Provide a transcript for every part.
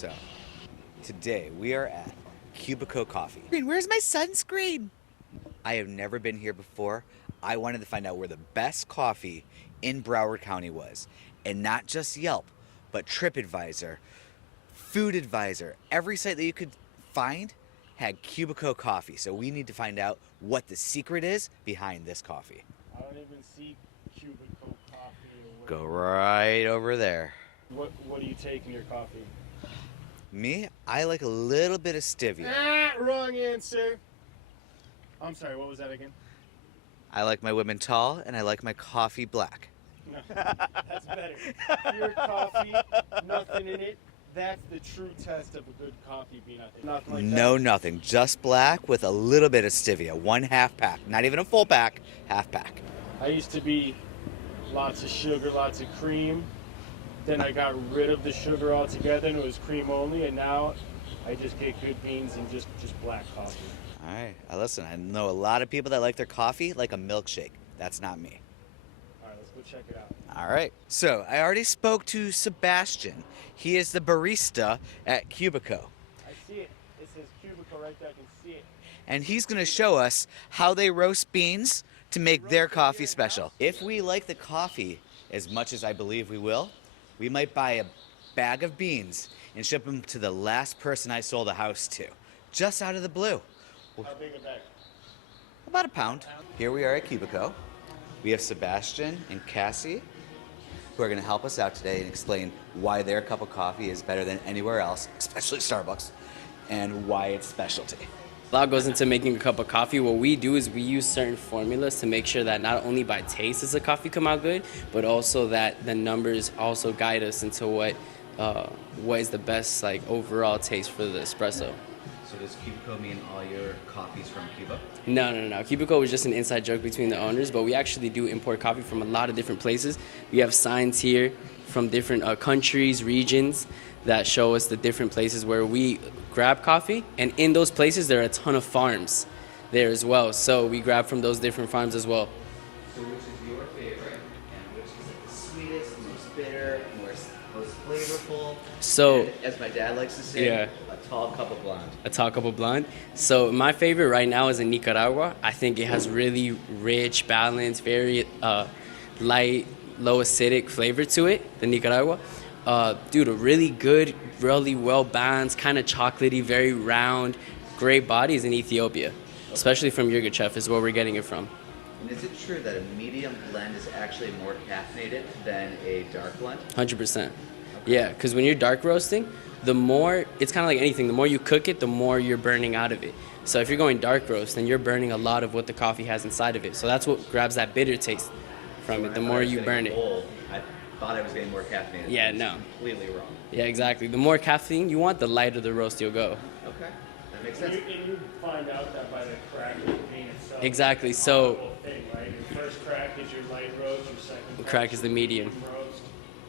So, today we are at Cubico Coffee. Where's my sunscreen? I have never been here before. I wanted to find out where the best coffee in Broward County was. And not just Yelp, but TripAdvisor, Food Advisor, every site that you could find had Cubico Coffee. So we need to find out what the secret is behind this coffee. I don't even see Cubico coffee. Go right over there. What do you take in your coffee? Me, I like a little bit of stevia. Wrong answer. I'm sorry, what was that again? I like my women tall, and I like my coffee black. No, that's better. Pure coffee, nothing in it. That's the true test of a good coffee bean, I think. Nothing like No, that. nothing. Just black with a little bit of stevia. 1/2 pack. Not even a full pack, half pack. I used to be lots of sugar, lots of cream. Then I got rid of the sugar altogether and it was cream only. And now I just get good beans and just black coffee. All right. Listen, I know a lot of people that like their coffee like a milkshake. That's not me. All right, let's go check it out. All right. So I already spoke to Sebastian. He is the barista at Cubico. I see it. It says Cubico right there. I can see it. And he's going to show us how they roast beans to make their coffee special. If we like the coffee as much as I believe we will, we might buy a bag of beans and ship them to the last person I sold a house to, just out of the blue. How big a bag? About a pound. Here we are at Cubico. We have Sebastian and Cassie, who are going to help us out today and explain why their cup of coffee is better than anywhere else, especially Starbucks, and why it's specialty. A lot goes into making a cup of coffee. What we do is we use certain formulas to make sure that not only by taste does the coffee come out good, but also that the numbers also guide us into what is the best like overall taste for the espresso. So does Cubico mean all your coffees from Cuba? No. Cubico was just an inside joke between the owners, but we actually do import coffee from a lot of different places. We have signs here from different countries, regions that show us the different places where we grab coffee, and in those places there are a ton of farms there as well. So we grab from those different farms as well. So which is your favorite, and which is like the sweetest, most bitter, most flavorful? So, and, as my dad likes to say, yeah. a tall cup of blonde. A tall cup of blonde. So my favorite right now is in Nicaragua. I think it has really rich, balanced, very light, low acidic flavor to it, the Nicaragua. Dude, a really good, really well balanced, kind of chocolatey, very round, great body is in Ethiopia, especially from Yirgacheffe is where we're getting it from. And is it true that a medium blend is actually more caffeinated than a dark blend? 100%. Yeah, because when you're dark roasting, the more, it's kind of like anything, the more you cook it, the more you're burning out of it. So if you're going dark roast, then you're burning a lot of what the coffee has inside of it. So that's what grabs that bitter taste from it, the more you burn it. I thought I was getting more caffeinated. Yeah, no. Completely wrong. Yeah, exactly. The more caffeine you want, the lighter the roast you'll go. Okay, that makes And sense. you find out that by the crack of the bean itself. Exactly, It's a so- whole thing, right? Your first crack is your light roast, your second Crack is the medium. roast.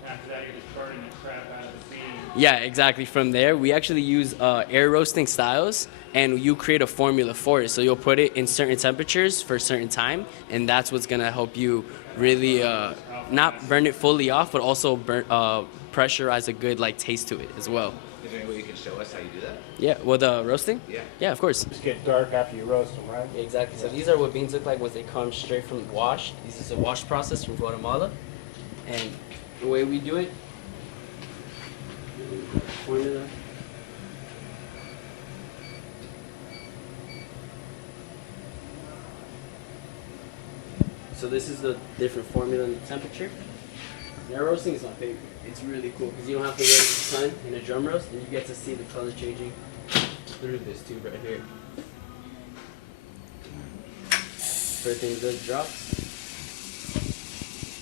After that, you're just burning the crap out of the bean. Yeah, exactly. From there, we actually use air roasting styles, and you create a formula for it. So you'll put it in certain temperatures for a certain time, and that's what's gonna help you really not burn it fully off, but also pressurize a good like taste to it as well. Is there any way you can show us how you do that? Yeah, with roasting? Yeah. Yeah, of course. Just get dark after you roast them, right? Exactly. So these are what beans look like once they come straight from wash. This is a wash process from Guatemala, and the way we do it. Formula. So this is the different formula and the temperature. Air roasting is my favorite. It's really cool because you don't have to wait for the sun in a drum roast, and you get to see the color changing through this tube right here. Everything good drops.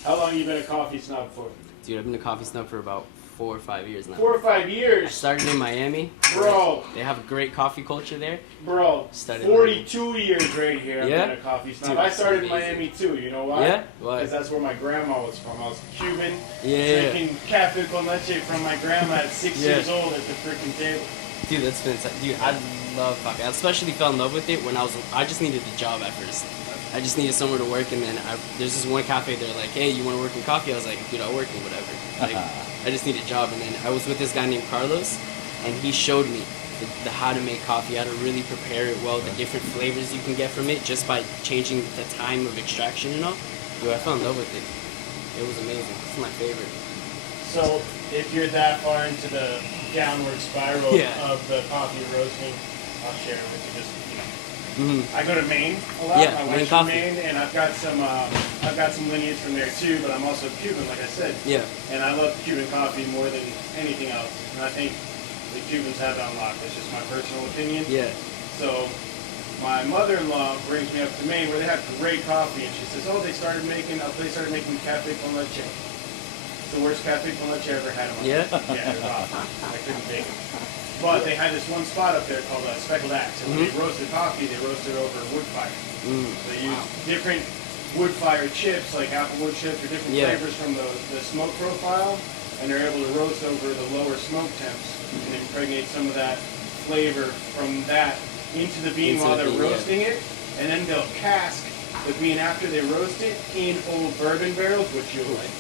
How long you been a coffee snob for? Dude, I've been a coffee snub for about 4 or 5 years now. 4 or 5 I years. started in Miami. Bro. They have a great coffee culture there. Bro, Started 42 years right here. Yeah? I've been a coffee snob. Dude, I started in amazing. Miami too. You know why? Yeah? Why? Because that's where my grandma was from. I was Cuban, Yeah. drinking cafe con leche from my grandma at 6 Yeah. years old at the freaking table. Dude, that's fantastic. Dude, I love coffee. I especially fell in love with it when I just needed a job at first. I just needed somewhere to work, and then there's this one cafe. They're like, "Hey, you want to work in coffee?" I was like, "Dude, I'll work in whatever." Like, I just need a job, and then I was with this guy named Carlos, and he showed me the how to make coffee, how to really prepare it well, the different flavors you can get from it just by changing the time of extraction and all. Yo, I fell in love with it. It was amazing. It's my favorite. So if you're that far into the downward spiral Yeah. of the coffee roasting, I'll share it with you. Just Mm-hmm. I go to Maine a lot. Yeah, My Maine wife's from coffee. Maine, and I've got some lineage from there too. But I'm also Cuban, like I said. Yeah. And I love Cuban coffee more than anything else. And I think the Cubans have it unlocked. That's just my personal opinion. Yeah. So my mother-in-law brings me up to Maine where they have great coffee, and she says, "Oh, they started making cafe con leche. It's the worst cafe con leche I ever had in my Yeah? life. Yeah, it was awful. I couldn't take it. But they had this one spot up there called Speckled Axe, and when they roasted coffee, they roasted over wood fire. Mm. So they used different wood fire chips, like applewood chips, or different Yeah. flavors from the smoke profile, and they're able to roast over the lower smoke temps and impregnate some of that flavor from that into the bean Into while the they're bean, yeah. roasting it, and then they'll cask the bean after they roast it in old bourbon barrels, which you'll like.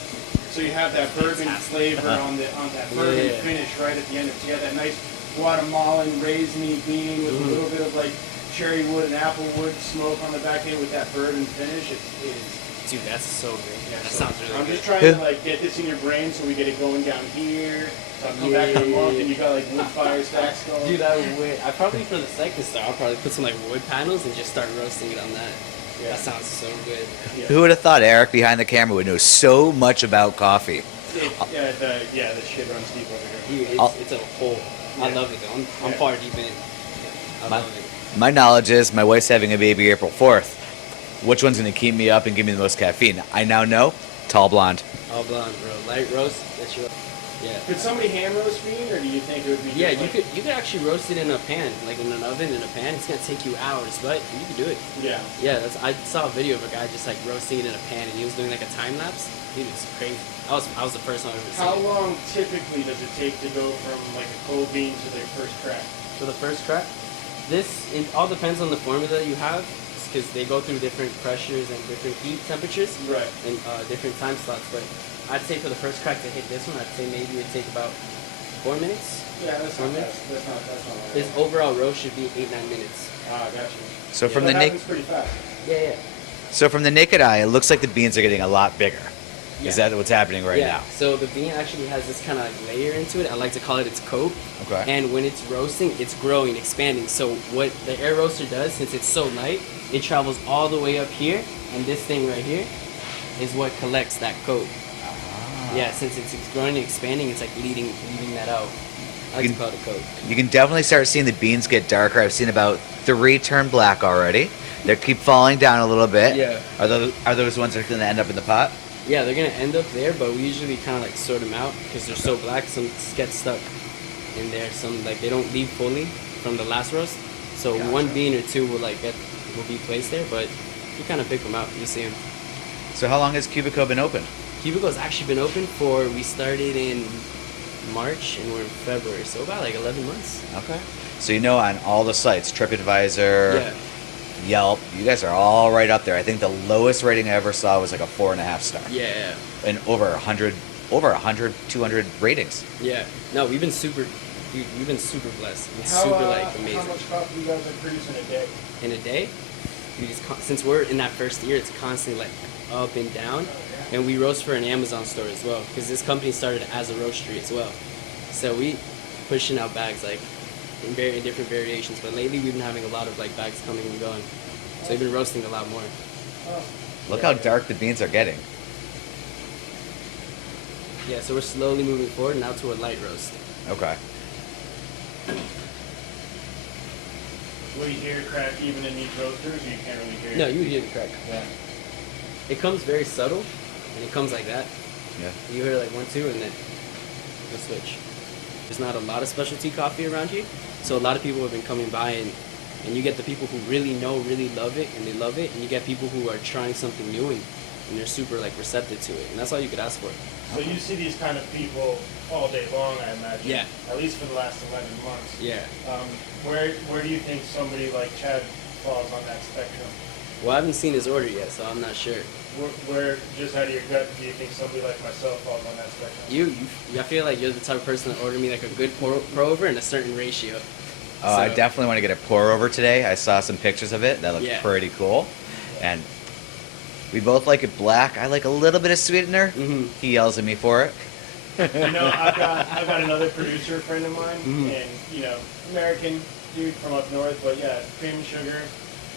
So you have that bourbon flavor on that bourbon Yeah. finish right at the end. So you have that nice Guatemalan raisiny bean with a little bit of like cherry wood and apple wood smoke on the back end with that bourbon finish. It is. Dude, that's so good. Yeah, That so sounds really I'm good. just trying to like get this in your brain so we get it going down here. So I'll come back in a month and you got like wood fire stacks going. Dude, I probably for the second star, I'll probably put some like wood panels and just start roasting it on that. Yeah. That sounds so good. Who would have thought Eric behind the camera would know so much about coffee? The shit runs deep over here. Dude, it's a whole. I Yeah. love it though. I'm Yeah. far deep in it. I My- love it. My knowledge is my wife's having a baby April 4th. Which one's going to keep me up and give me the most caffeine? I now know tall blonde. All blonde, bro. Light roast. That's your. Yeah. Could somebody hand roast bean, or do you think it would be? Yeah, just you could actually roast it in a pan, like in an oven in a pan. It's gonna take you hours, but you can do it. Yeah. Yeah, I saw a video of a guy just like roasting it in a pan, and he was doing like a time lapse. Dude, it's crazy. I was the first one I've ever seen. How long typically does it take to go from like a cold bean to their first crack? For the first crack, it all depends on the formula you have, because they go through different pressures and different heat temperatures Right. and different time slots. But I'd say for the first crack to hit this one, I'd say maybe it'd take about 4 minutes. Yeah, that's not Formula? that's not His overall roast should be 8-9 minutes. gotcha. So from the that Nick, happens pretty fast. Yeah. so from the naked eye, it looks like the beans are getting a lot bigger. Is Yeah. that what's happening right Yeah. now? So the bean actually has this kind of like layer into it. I like to call it its coat. Okay. And when it's roasting, it's growing, expanding. So what the air roaster does, since it's so light, it travels all the way up here, and this thing right here is what collects that coat. Yeah, since it's growing and expanding, it's like leading that out. I like to call it a coat. You can definitely start seeing the beans get darker. I've seen about 3 turn black already. They keep falling down a little bit. Yeah. Are those ones that are going to end up in the pot? Yeah, they're gonna end up there, but we usually kind of like sort them out because they're so black. Some get stuck in there. Some like they don't leave fully from the last roast. So Gotcha. one bean or two will be placed there, but you kind of pick them out. You see them. So how long has Cubico been open? Cubico's actually been open we started in March and we're in February, so about like 11 months. Okay. So you know on all the sites, TripAdvisor, Yeah. Yelp, you guys are all right up there. I think the lowest rating I ever saw was like a 4.5 star. Yeah. And over 100, 200 ratings. Yeah. No, we've been super blessed. It's How, super like How amazing. much coffee do you guys are producing a day? In a day, since we're in that first year, it's constantly like up and down, and we roast for an Amazon store as well because this company started as a roastery as well. So we pushing out bags like in different variations. But lately we've been having a lot of like bags coming and going. So we've been roasting a lot more. Look how dark the beans are getting. Yeah. So we're slowly moving forward now to a light roast. Okay. Will you hear crack even in these roasters, or you can't really hear it? No, you would hear the crack. Yeah. It comes very subtle, and it comes like that. Yeah. You hear like 1, 2, and then you'll switch. There's not a lot of specialty coffee around here, so a lot of people have been coming by, and you get the people who really love it, and they love it, and you get people who are trying something new, and they're super like receptive to it, and that's all you could ask for. So you see these kind of people all day long, I imagine. Yeah. At least for the last 11 months. Yeah. Where do you think somebody like Chad falls on that spectrum? Well, I haven't seen his order yet, so I'm not sure. Where, just out of your gut, do you think somebody like myself falls on that spectrum? I feel like you're the type of person that order me like a good pour over in a certain ratio. Oh, I definitely want to get a pour over today. I saw some pictures of it. That looked Yeah. pretty cool. And we both like it black. I like a little bit of sweetener. Mhm. He yells at me for it. You know, I've got another producer friend of mine, Mhm. and you know, American dude from up north, but yeah, cream and sugar.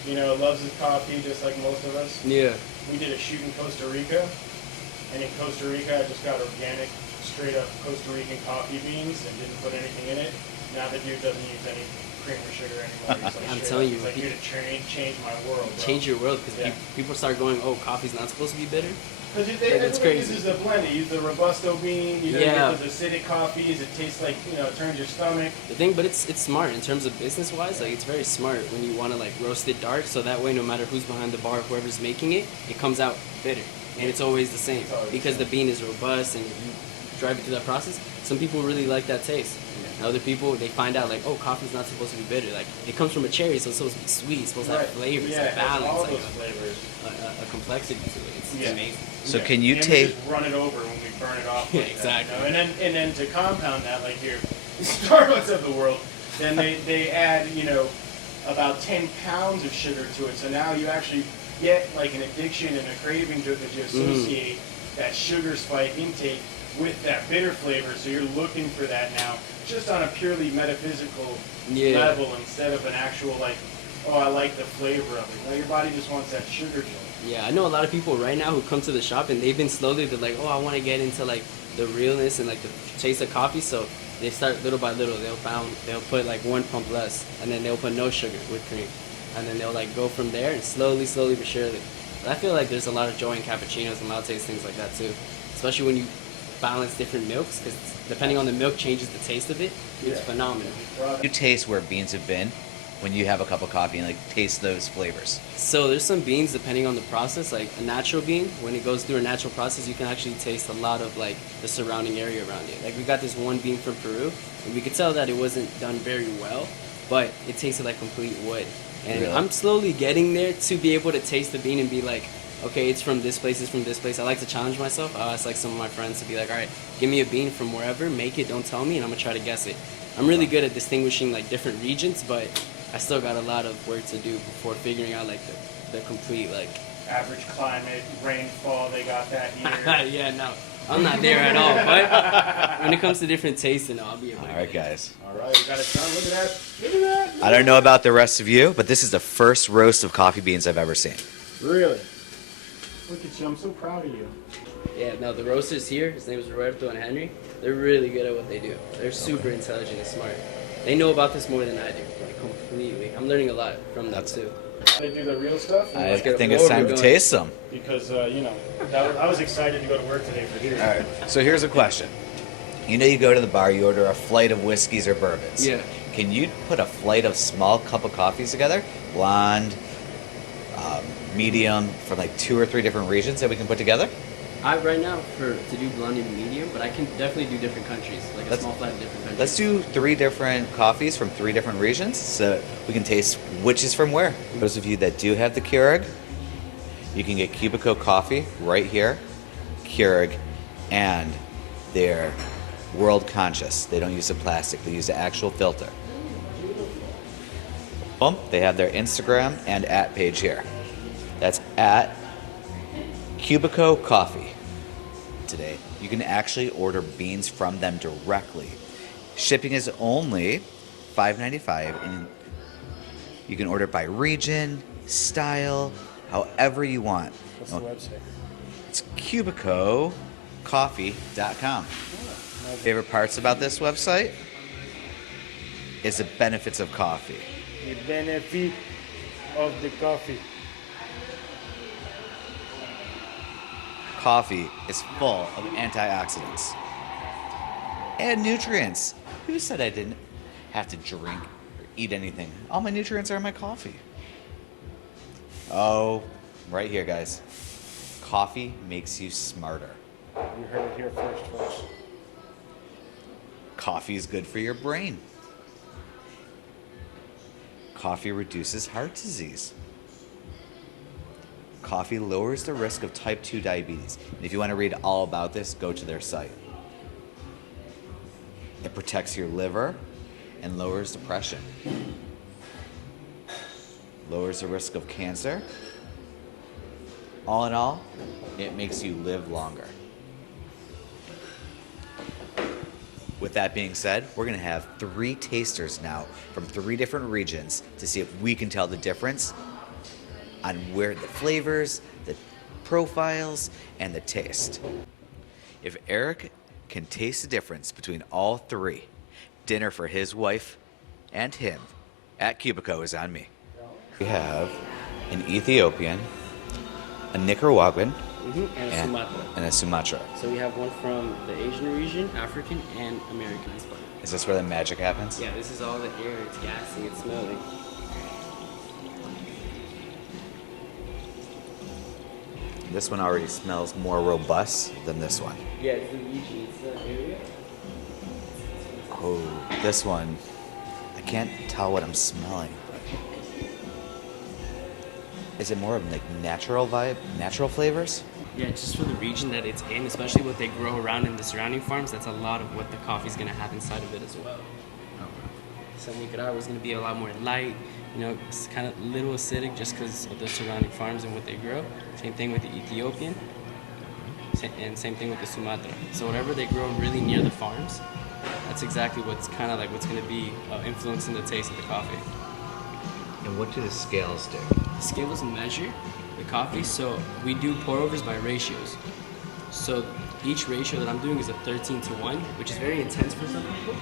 You know, loves his coffee just like most of us. Yeah. We did a shoot in Costa Rica, and in Costa Rica, I just got organic, straight up Costa Rican coffee beans and didn't put anything in it. Now the dude doesn't use any cream or sugar anymore. He's like, I'm straight telling up, you, he's like, here to change my world. Bro. Change your world because Yeah. people start going, oh, coffee's not supposed to be bitter. Because That's everybody crazy. uses the blend. They use the Robusto bean. You know, Yeah. you get those acidic coffees. It tastes like, you know, it turns your stomach. The thing, but it's smart in terms of business wise. Like it's very smart when you want to like roast it dark, so that way no matter who's behind the bar, whoever's making it, it comes out bitter, and it's always the same It's always the because the same. bean is robust, and if you drive it through that process, some people really like that taste. And other people they find out like, oh, coffee's not supposed to be bitter. Like it comes from a cherry, so it's supposed to be sweet. It's supposed to have flavors, Yeah, a it has balance, all like those flavors. a complexity to it. It's Yeah. amazing. So Yeah. can you And we taste? just run it over when we burn it off. Yeah, like that, exactly. you know? And then to compound that, like your Starbucks of the world, then they add, you know, about 10 pounds of sugar to it. So now you actually get like an addiction and a craving to it because you associate that sugar spike intake with that bitter flavor. So you're looking for that now, just on a purely metaphysical Yeah. level instead of an actual like, oh, I like the flavor of it. Now your body just wants that sugar jolt. Yeah, I know a lot of people right now who come to the shop and they've been slowly, they're like, oh, I want to get into like the realness and like the taste of coffee. So they start little by little. They'll put like 1 pump less, and then they'll put no sugar with cream, and then they'll like go from there and slowly but surely. But I feel like there's a lot of joy in cappuccinos and lattes, things like that too, especially when you balance different milks, because depending on the milk changes the taste of it. It's Yeah. phenomenal. You taste where beans have been when you have a cup of coffee and like taste those flavors. So there's some beans depending on the process, like a natural bean, when it goes through a natural process, you can actually taste a lot of like the surrounding area around it. Like we got this one bean from Peru, and we could tell that it wasn't done very well, but it tasted like complete wood. And Really? I'm slowly getting there to be able to taste the bean and be like, okay, it's from this place, it's from this place. I like to challenge myself. I ask like some of my friends to be like, all right, give me a bean from wherever, make it, don't tell me, and I'm gonna try to guess it. I'm really good at distinguishing like different regions, but I still got a lot of work to do before figuring out like the complete like. Average climate, rainfall, they got that here. Yeah, no, I'm not there at all. But when it comes to different tastes, and I'll be able to. All right, get it. guys. All right, we got it done. Look at that. Look at that. I don't know about the rest of you, but this is the first roast of coffee beans I've ever seen. Really? Look at you. I'm so proud of you. Yeah, no, the roasters here, his name is Roberto and Henry. They're really good at what they do. They're super intelligent and smart. They know about this more than I do. Like, completely. I'm learning a lot from them too. They do the real stuff. I get a think it's pour, time we're to going. taste some. Because, you know, I was excited to go to work today for sure. All right. So here's a question. You know, you go to the bar, you order a flight of whiskeys or bourbons. Yeah. Can you put a flight of small cup of coffees together? Blonde, medium, from like 2 or 3 different regions that we can put together? Right now to do blonde and medium, but I can definitely do different countries, like a Let's- small flight of different countries. Let's do 3 different coffees from 3 different regions so we can taste which is from where. Those of you that do have the Keurig, you can get Cubico coffee right here, Keurig, and they're world conscious. They don't use the plastic, they use the actual filter. Boom, they have their Instagram and @ page here. That's at Cubico Coffee. Today, you can actually order beans from them directly. Shipping is only $5.95, and you can order by region, style, however you want. What's the website? It's cubicocoffee.com. My favorite parts about this website is the benefits of coffee. The benefit of the coffee. Coffee is full of antioxidants and nutrients. Who said I didn't have to drink or eat anything? All my nutrients are in my coffee. Oh, right here, guys. Coffee makes you smarter. You heard it here first, folks. Coffee is good for your brain. Coffee reduces heart disease. Coffee lowers the risk of type 2 diabetes. And if you want to read all about this, go to their site. It protects your liver and lowers depression. Lowers the risk of cancer. All in all, it makes you live longer. With that being said, we're going to have 3 tasters now from 3 different regions to see if we can tell the difference on where the flavors, the profiles, and the taste. If Eric can taste the difference between all 3, dinner for his wife and him at Cubico is on me. We have an Ethiopian, a Nicaraguan, and a Sumatra. So we have one from the Asian region, African, and American as well. Is this where the magic happens? Yeah, this is all the air. It's gassy. It's smelling. This one already smells more robust than this one. Yeah, it's the region. It's the area. Oh, this one, I can't tell what I'm smelling. Is it more of like natural vibe, natural flavors? Yeah, just for the region that it's in, especially what they grow around in the surrounding farms, that's a lot of what the coffee's gonna have inside of it as well. So Nicaragua is gonna be a lot more light, it's kind of little acidic just because of the surrounding farms and what they grow. Same thing with the Ethiopian, and same thing with the Sumatra. So whatever they grow really near the farms, that's exactly what's kind of like what's gonna be influencing the taste of the coffee. And what do the scales do? The scales measure the coffee, so we do pour overs by ratios. So each ratio that I'm doing is a 13-to-1, which is very intense for some people.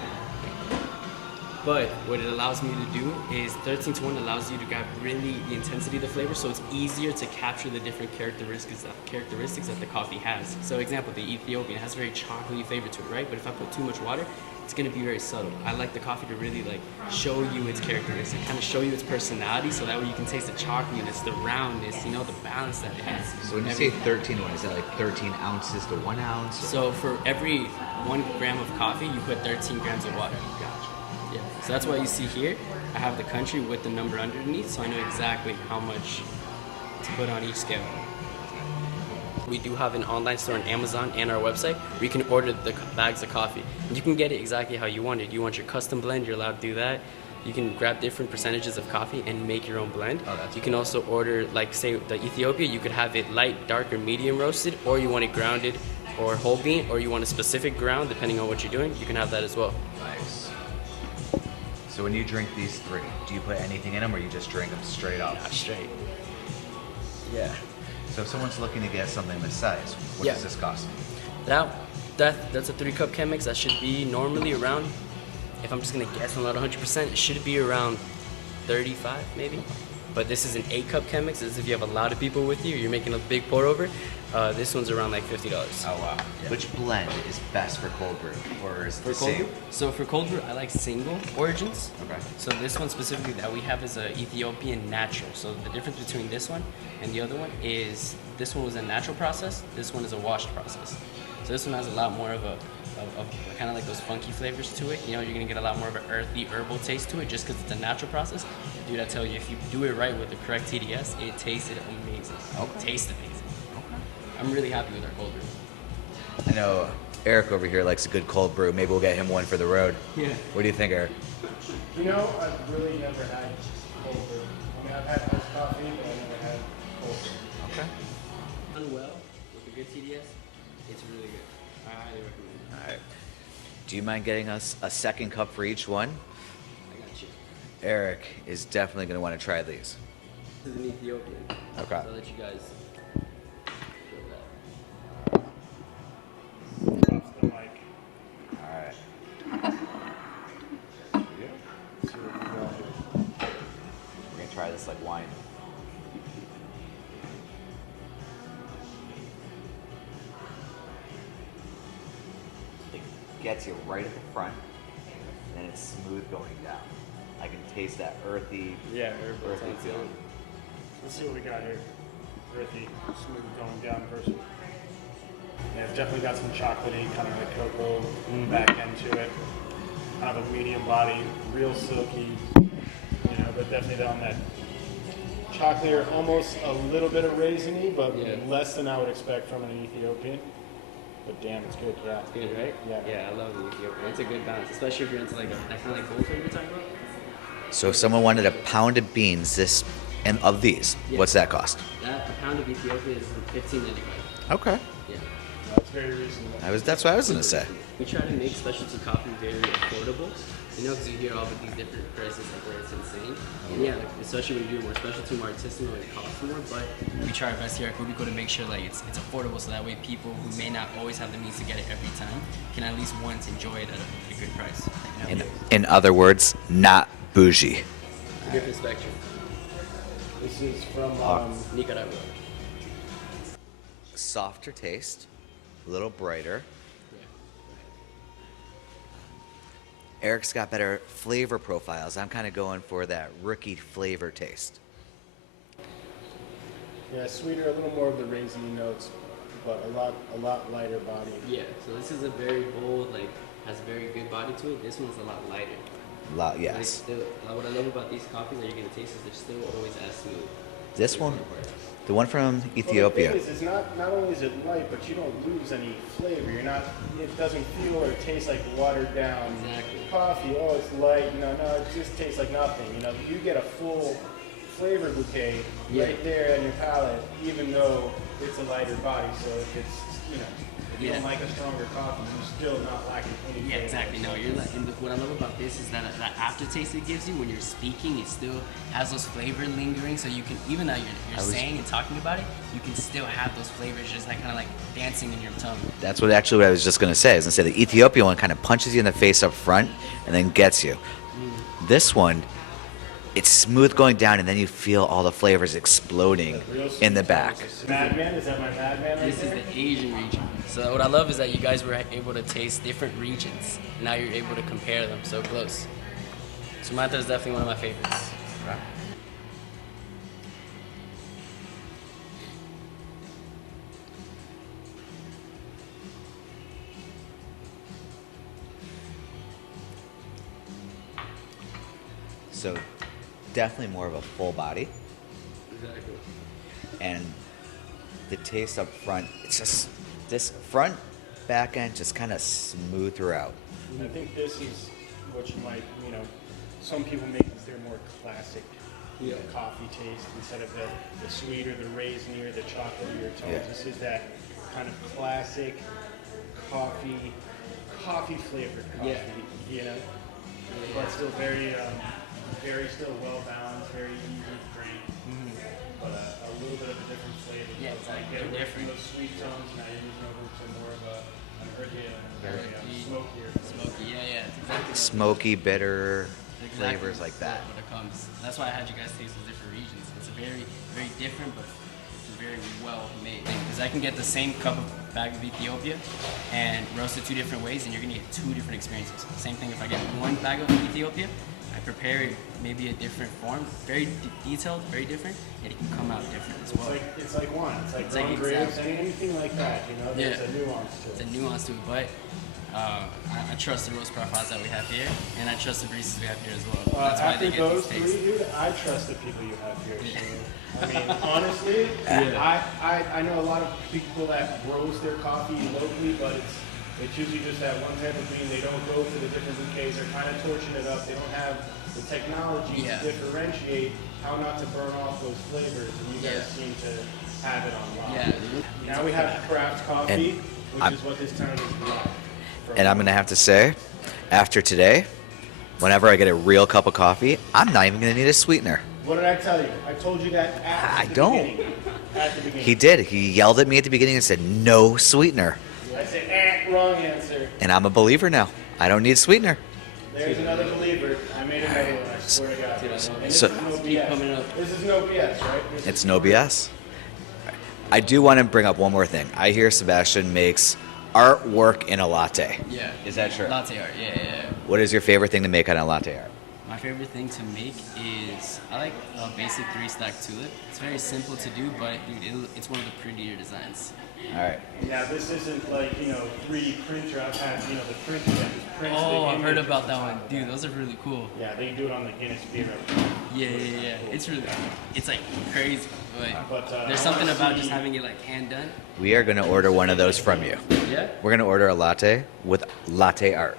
But what it allows me to do is 13-to-1 allows you to get really the intensity of the flavor, so it's easier to capture the different characteristics that the coffee has. So example, the Ethiopian has a very chocolatey flavor to it, right? But if I put too much water, it's gonna be very subtle. I like the coffee to really show you its characteristics, kind of show you its personality, so that way you can taste the chocolatiness, the roundness, the balance that it has. So when you say 13-to-1, is that like 13 ounces to 1 ounce? So for every 1 gram of coffee, you put 13 grams of water. Gotcha. Yeah. So that's why you see here, I have the country with the number underneath, so I know exactly how much to put on each scale. We do have an online store on Amazon and our website where you can order the bags of coffee. And you can get it exactly how you want it. You want your custom blend, you're allowed to do that. You can grab different percentages of coffee and make your own blend. Oh, that's you can also order, say the Ethiopia, you could have it light, dark, or medium roasted, or you want it grounded or whole bean, or you want a specific ground, depending on what you're doing, you can have that as well. Nice. So when you drink these 3, do you put anything in them or you just drink them straight up? Not straight. Yeah. So if someone's looking to get something this size, what does this cost? That's a 3-cup Chem mix. That should be normally around, if I'm just gonna guess, I'm not 100%, it should be around 35 maybe. But this is an 8-cup Chem mix. This is if you have a lot of people with you, you're making a big pour over. This one's around like $50. Oh wow. Yeah. Which blend is best for cold brew, or is it the cold same? brew? So for cold brew, I like single origins. Okay. So this one specifically that we have is a Ethiopian natural. So the difference between this one and the other one is this one was a natural process. This one is a washed process. So this one has a lot more of kind of like those funky flavors to it. You're gonna get a lot more of an earthy, herbal taste to it just because it's a natural process. Dude, I tell you, if you do it right with the correct TDS, it tasted amazing. Okay. It tastes amazing. I'm really happy with our cold brew. I know Eric over here likes a good cold brew. Maybe we'll get him one for the road. Yeah. What do you think, Eric? I've really never had cold brew. I've had iced coffee, but I've never had cold brew. Okay. Done well with a good TDS, it's really good. I highly recommend it. All right. Do you mind getting us a second cup for each one? I got you. Eric is definitely going to want to try these. This is an Ethiopian. Okay. So I'll let you guys feel that. Off the mic. All right. See what we got here. We're going to try this like wine. It gets you right at the front, and then it's smooth going down. I can taste that earthy, herbal earthy feeling. Let's see what we got here. Earthy, smooth going down person. Yeah, it's definitely got some chocolatey, kind of like cocoa back into it. Kind of a medium body, real silky, but definitely on that chocolate, almost a little bit of raisiny, but Yeah. less than I would expect from an Ethiopian. But damn, it's good. Yeah. It's good, right? Yeah. Yeah, I love the Ethiopia. It's a good balance, especially if you're into like that kind of like gold flavor you're talking about. So if someone wanted a pound of beans, this and of these, Yeah. what's that cost? That a pound of Ethiopia is $15.95. Okay. Yeah. That's very reasonable. That's what I was gonna say. We try to make specialty coffee very affordable. You know, because you hear all of these different prices, like where it's insane. And yeah, like, especially when you do more specialty, more artisanal, it costs more. But we try our best here at Cubico to make sure like it's affordable, so that way people who may not always have the means to get it every time can at least once enjoy it at a good price. You know? In other words, not bougie. It's a different spectrum. This is from Nicaragua. Softer taste, a little brighter. Eric's got better flavor profiles. I'm kind of going for that rookie flavor taste. yeah, sweeter, a little more of the raisiny notes, but a lot lighter body. Yeah, so this is a very bold, like, has a very good body to it. This one's a lot lighter. But it's Yes. still, what I love about these coffees that you're gonna taste is they're still always as smooth. This one, the one from Well, Ethiopia. the thing is, it's not only is it light, but you don't lose any flavor. It doesn't feel or taste like watered down Exactly. coffee. Oh, it's light. No, it just tastes like nothing. You get a full flavor bouquet Yeah. right there on your palate, even though it's a lighter body. So if it's, if you Yeah. don't like a stronger coffee, you're still not lacking any Yeah, flavor. exactly. No, you're like, and what I love about this is that aftertaste it gives you when you're speaking, it still has those flavor lingering. So you can, even though you're saying and talking about it, you can still have those flavors just like kind of like dancing in your tongue. That's what actually what I was just gonna say. I was gonna say the Ethiopian one kind of punches you in the face up front and then gets you. This one, it's smooth going down, and then you feel all the flavors exploding Real in the sweet back. tones. Madman, is that my Madman right This is there? the Asian region. So what I love is that you guys were able to taste different regions. Now you're able to compare them so close. Sumatra is definitely one of my favorites. So definitely more of a full body, Exactly. and the taste up front, it's just this front back end just kind of smooth throughout. I think this is what you might, some people make this their more classic coffee taste instead of the sweet or the raisiny or the chocolatey tones. Yeah. This is that kind of classic coffee flavored coffee, Yeah. But still very still well balanced, very easy to drink, but a little bit of a different flavor. Yeah, So it's like get away from different. those sweet tones, now you're moving over to more of an earthy and very Earthy. smokier. Smoky, yeah, it's exactly. Smoky, bitter Exactly flavors like that. What it comes. That's why I had you guys taste those different regions. It's a very, very different, but it's a very well made thing. Because I can get the same cup of bag of Ethiopia and roast it two different ways, and you're gonna get two different experiences. Same thing if I get one bag of Ethiopia, I prepare it maybe a different form, very detailed, very different, and it can come out different as well. It's like wine. It's like It's like rum grapes, exactly. anything like that. There's Yeah. a nuance to It's it. a nuance to it, but I trust the roast profiles that we have here, and I trust the baristas we have here as well. That's why After they get those these three, tastes. dude, I trust the people you have here. So, I mean, honestly, I know a lot of people that roast their coffee locally, but it's usually just that one type of bean. They don't go for the different bouquets. They're kind of torching it up. They don't have the technology Yeah. to differentiate how not to burn off those flavors. And you guys Yeah. seem to have it on lock. Yeah. Now we have craft coffee, which I'm- is what this town is like. And I'm gonna have to say, after today, whenever I get a real cup of coffee, I'm not even gonna need a sweetener. What did I tell you? I told you that I at the don't. beginning. At the beginning. He did. He yelled at me at the beginning and said, "No sweetener." I said, wrong answer. And I'm a believer now. I don't need sweetener. There's another believer. I made another one. I swear to God. Dude, I know. And this So- is no Keep BS. coming up. This is no BS, right? This It's is no BS. I do want to bring up one more thing. I hear Sebastian makes artwork in a latte. Yeah. Is that true? Latte art, yeah. What is your favorite thing to make on a latte art? My favorite thing to make is, I like a basic 3-stack tulip. It's very simple to do, but dude, it's one of the prettier designs. All right. Now this isn't like 3D printer. I've had the printer that just prints the Oh, I've heard image about on that top one, of dude. that. Those are really cool. Yeah, they do it on the Guinness Beer. Yeah. It's really, it's like crazy. But There's something about just having it like hand done. We are gonna order one of those from you. Yeah. We're gonna order a latte with latte art.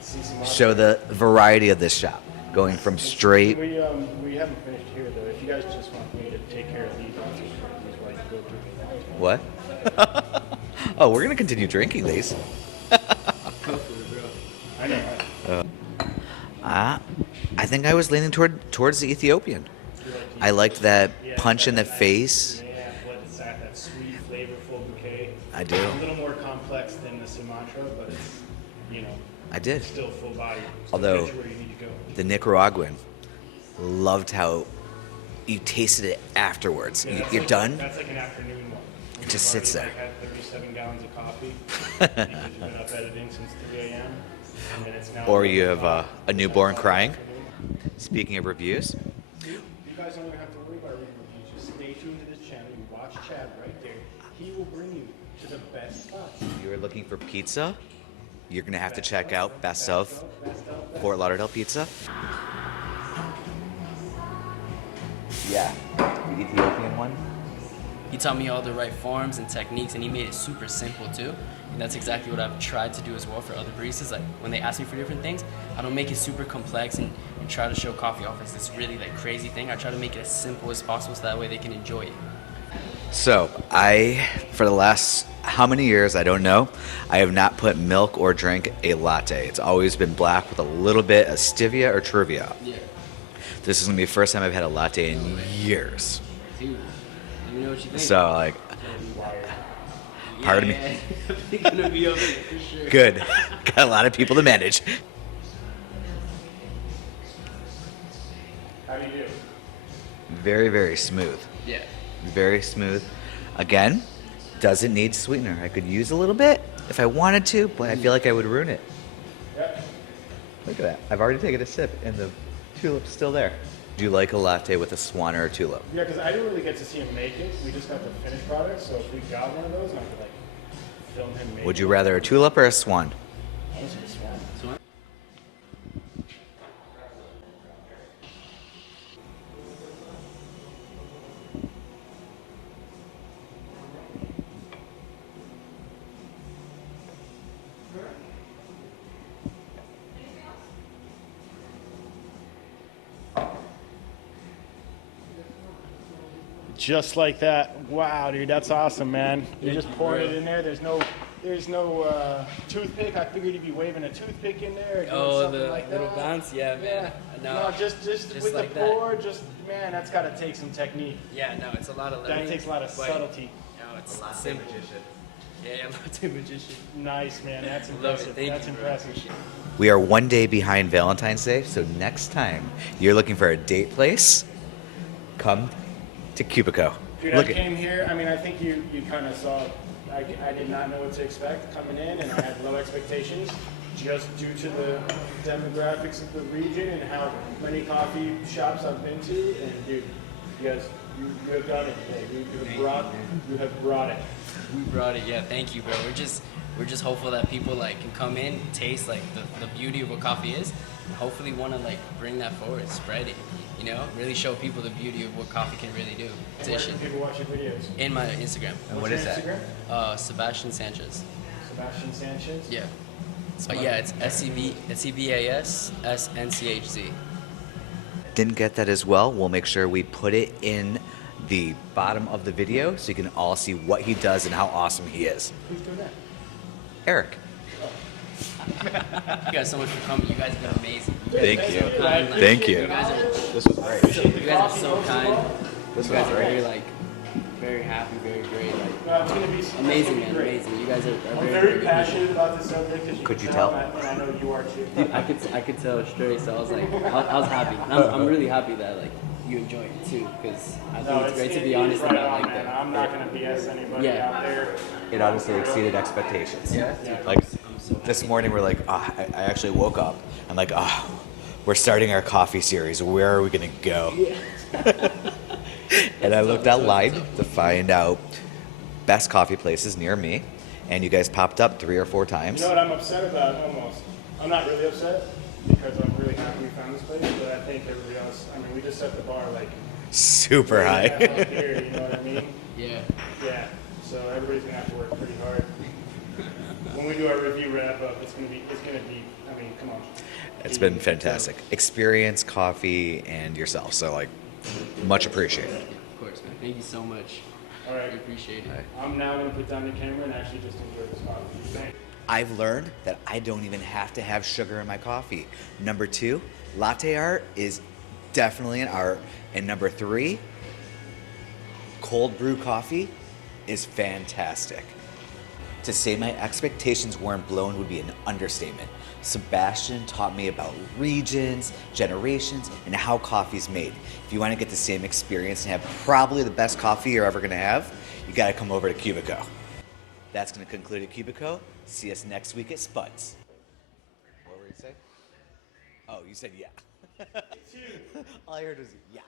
see some Show the variety of this shop, going from straight. We haven't finished here though. If you guys just want me to take care of these, I'll take care of these while you go through. What? Oh, we're gonna continue drinking these. I know. I think I was leaning towards the Ethiopian. I liked that punch in the face. Yeah, that sweet, flavorful bouquet. I do. A little more complex than the Sumatra, but it's I did. still full body. Although- Get you where you need to go. The Nicaraguan, loved how you tasted it afterwards. Yeah, that's You're like- done. That's like an afternoon one. It just sits there. I've had 37 gallons of coffee because you've been up editing since 3 a.m. And it's now. Or you have a newborn crying. Speaking of reviews, You guys don't even have to worry about reading reviews. Just stay tuned to this channel. You watch Chad right there. He will bring you to the best spots. if you're looking for pizza, you're gonna have to check out Best of Fort Lauderdale Pizza. Yeah, the Ethiopian one. He taught me all the right forms and techniques, and he made it super simple too. And that's exactly what I've tried to do as well for other baristas. Like when they ask me for different things, I don't make it super complex and try to show coffee off as this really like crazy thing. I try to make it as simple as possible so that way they can enjoy it. So for the last how many years, I don't know, I have not put milk or drank a latte. It's always been black with a little bit of stevia or trivia. Yeah. This is gonna be the first time I've had a latte in years. Dude, let me know what you think. So like, part of me, It's gonna be over there for sure. good. Got a lot of people to manage. How do you do? Very, very smooth. Yeah. Very smooth. Again, doesn't need sweetener. I could use a little bit if I wanted to, but I feel like I would ruin it. Yep. Look at that. I've already taken a sip and the tulip's still there. Do you like a latte with a swan or a tulip? Yeah, because I didn't really get to see him make it. We just got the finished product. So if we got one of those, and I could like film him make Would it. you rather a tulip or a swan? Honestly, Swan. So Just like that. Wow, dude, that's awesome, man. You're just pouring it in there. There's no toothpick. I figured you'd be waving a toothpick in there. Or doing Oh, something the like little that. bounce? Yeah, man. No, just with like the that. pour, man, that's got to take some technique. Yeah, no, it's a lot of That learning. takes a lot of but, subtlety. No, it's simple. Yeah, latte magician. Nice, man. That's Love impressive. it. Thank That's you, bro. impressive. We are one day behind Valentine's Day, so next time you're looking for a date place, come to Cubico. Dude, Look I at came here. I mean, I think you kind of saw. I did not know what to expect coming in, and I had low expectations just due to the demographics of the region and how many coffee shops I've been to. And dude, you guys, you have done it today. You have brought it. We brought it. Yeah, thank you, bro. We're just hopeful that people like can come in, taste like the beauty of what coffee is, and hopefully want to like bring that forward, spread it. You know, really show people the beauty of what coffee can really do. Where can people watch your videos? In my Instagram, And What's what is your that? Instagram? Sebastian Sanchez. Sebastian Sanchez. Yeah. Yeah, it's SEBASSNCHZ. Didn't get that as well. We'll make sure we put it in the bottom of the video so you can all see what he does and how awesome he is. Who's doing that? Eric. You guys so much for coming. You guys have been amazing. Thank you. Kind, like, Thank you. You guys are This was great. You guys are so kind. This You guys was are great. very like, very happy, very great. Like, No, it's gonna be amazing, it's gonna man, be great. amazing. You guys are I'm very, very good passionate about this subject. As Could you can tell? And I know you are too. people. I could tell straight. So I was like, I was happy. I'm really happy that like you enjoy it too, because I think it's great to be honest right about on, like man. that. I'm not gonna BS anybody Yeah. out there. It honestly exceeded expectations. Yeah. Like I'm so happy. this morning, we're like, I actually woke up. I'm like, we're starting our coffee series. Where are we gonna go? And I looked online to find out best coffee places near me, and you guys popped up 3 or 4 times. You know what I'm upset about? Almost. I'm not really upset because I'm really happy we found this place, but I think everybody else. I mean, we just set the bar like Super high. up here. You know what I mean? Yeah. Yeah. So everybody's gonna have to work pretty hard. When we do our review wrap up, it's gonna be. I mean, come on. It's been fantastic. Experience, coffee, and yourself. So, like, much appreciated. Of course, man. Thank you so much. All right. I appreciate it. All right. I'm now gonna put down the camera and actually just enjoy this coffee. Thanks. I've learned that I don't even have to have sugar in my coffee. Number 2, latte art is definitely an art. And number 3, cold brew coffee is fantastic. To say my expectations weren't blown would be an understatement. Sebastian taught me about regions, generations, and how coffee's made. If you want to get the same experience and have probably the best coffee you're ever going to have, you got to come over to Cubico. That's going to conclude at Cubico. See us next week at Spuds. What were you saying? Oh, you said yeah. All I heard was yeah.